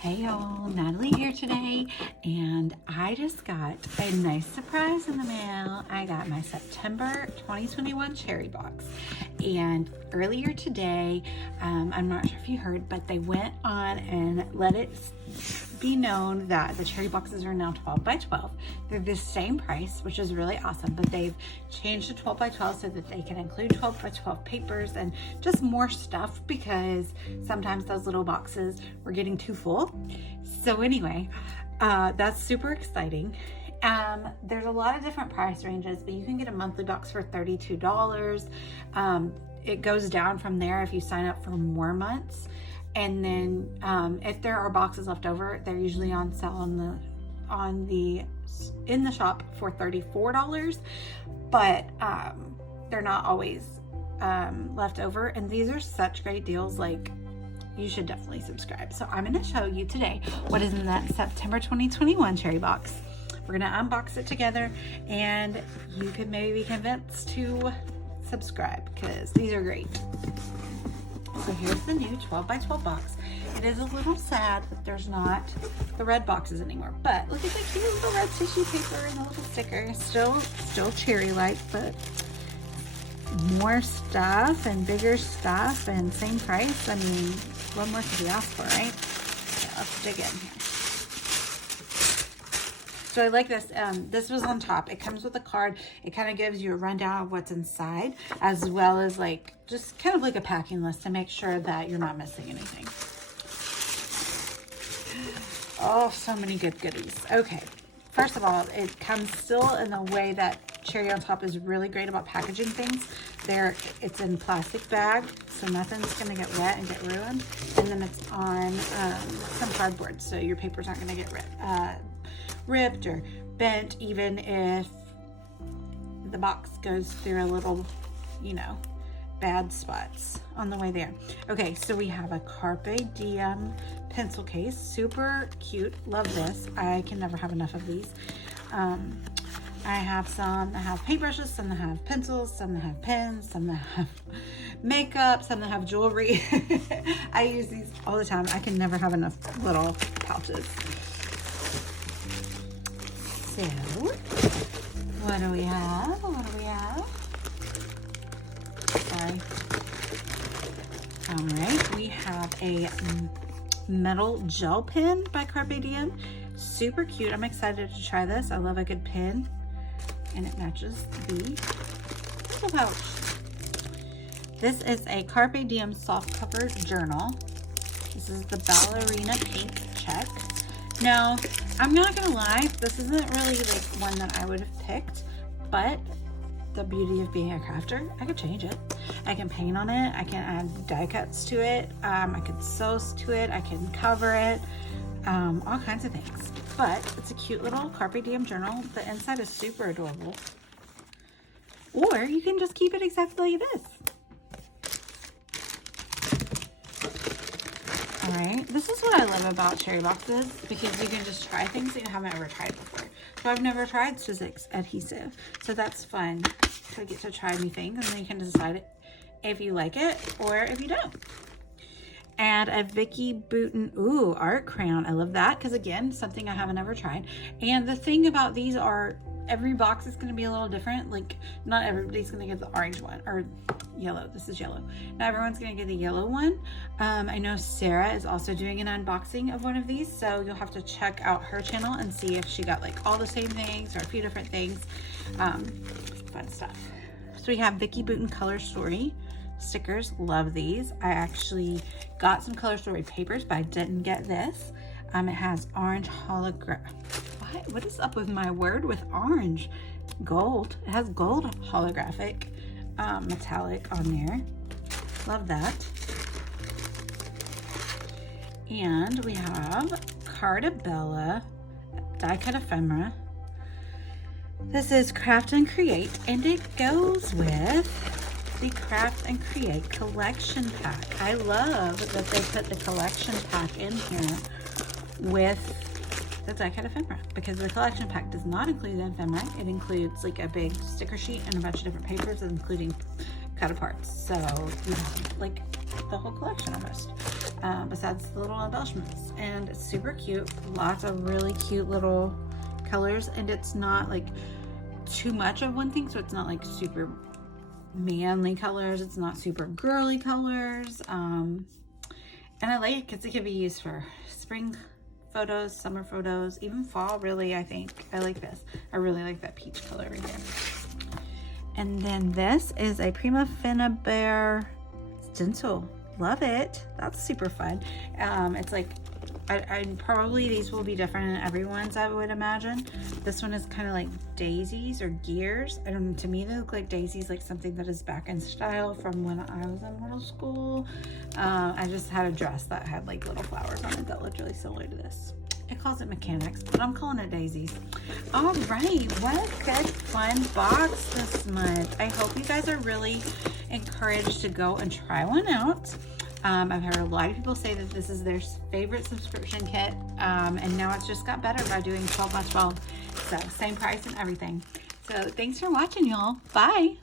Hey y'all, Natalie here today, and I just got a nice surprise in the mail. I got my September 2021 cherry box, and earlier today, I'm not sure if you heard, but they went on and let it be known that the cherry boxes are now 12 by 12. They're the same price, which is really awesome, but they've changed to 12 by 12 so that they can include 12 by 12 papers and just more stuff, because sometimes those little boxes were getting too full. So anyway, that's super exciting. There's a lot of different price ranges, but you can get a monthly box for $32. It goes down from there if you sign up for more months. And then if there are boxes left over, they're usually on sale in the shop for $34, but they're not always left over. And these are such great deals, like you should definitely subscribe. So I'm going to show you today what is in that September 2021 cherry box. We're going to unbox it together, and you could maybe be convinced to subscribe because these are great. So here's the new 12 by 12 box. It is a little sad that there's not the red boxes anymore, but look at the cute little red tissue paper and the little sticker. Still cherry-like, but more stuff and bigger stuff and same price. I mean, what more could you ask for, right? Yeah, let's dig in here. So I like this. This was on top. It comes with a card. It kind of gives you a rundown of what's inside, as well as like just kind of like a packing list to make sure that you're not missing anything. Oh, so many good goodies. Okay, first of all, it comes still in a way that Cherry on Top is really great about packaging things. It's in plastic bag, so nothing's gonna get wet and get ruined. And then it's on some cardboard, so your papers aren't gonna get ripped or bent, even if the box goes through a little, bad spots on the way there. Okay, so we have a Carpe Diem pencil case, super cute, love this. I can never have enough of these. I have some that have paintbrushes, some that have pencils, some that have pens, some that have makeup, some that have jewelry. I use these all the time. I can never have enough little pouches. So, what do we have? Sorry. All right, we have a metal gel pen by Carpe Diem. Super cute. I'm excited to try this. I love a good pen, and it matches the little pouch. This is a Carpe Diem soft cover journal. This is the ballerina pink check. Now, I'm not gonna lie, this isn't really like one that I would have picked, but the beauty of being a crafter, I could change it. I can paint on it, I can add die cuts to it, I can sew to it, I can cover it, all kinds of things. But it's a cute little Carpe Diem journal. The inside is super adorable. Or you can just keep it exactly like this. All right, this is what I love about cherry boxes, because you can just try things that you haven't ever tried before. So I've never tried Sizzix adhesive, so that's fun to get to try new things, and then you can decide if you like it or if you don't. And a Vicki Boutin art crayon. I love that, because again, something I haven't ever tried. And the thing about these are, every box is going to be a little different. Like, not everybody's going to get the orange one or yellow. This is yellow. Not everyone's going to get the yellow one. I know Sarah is also doing an unboxing of one of these, so you'll have to check out her channel and see if she got like all the same things or a few different things. Fun stuff. So we have Vicki Boutin Color Story stickers. Love these. I actually got some Color Story papers, but I didn't get this. It has orange hologram. What is up with my word with orange? Gold. It has gold holographic metallic on there. Love that. And we have Cartabella die cut ephemera. This is Craft and Create, and it goes with the Craft and Create collection pack. I love that they put the collection pack in here with the die cut ephemera, because the collection pack does not include the ephemera. It includes like a big sticker sheet and a bunch of different papers, including cut aparts. So you have like the whole collection almost. besides the little embellishments. And it's super cute. Lots of really cute little colors, and it's not like too much of one thing, so it's not like super manly colors, it's not super girly colors. And I like it because it can be used for spring photos, summer photos, even fall, really. I think I like this. I really like that peach color right there. And then this is a Prima Finnabair stencil. Love it. That's super fun. It's like, I probably these will be different in everyone's, I would imagine. This one is kind of like daisies or gears. I don't know, to me they look like daisies, like something that is back in style from when I was in middle school. I just had a dress that had like little flowers on it that looked really similar to this. It calls it mechanics, but I'm calling it daisies. All right, what a good fun box this month. I hope you guys are really encouraged to go and try one out. I've heard a lot of people say that this is their favorite subscription kit, and now it's just got better by doing 12 by 12. So same price and everything. So thanks for watching, y'all. Bye.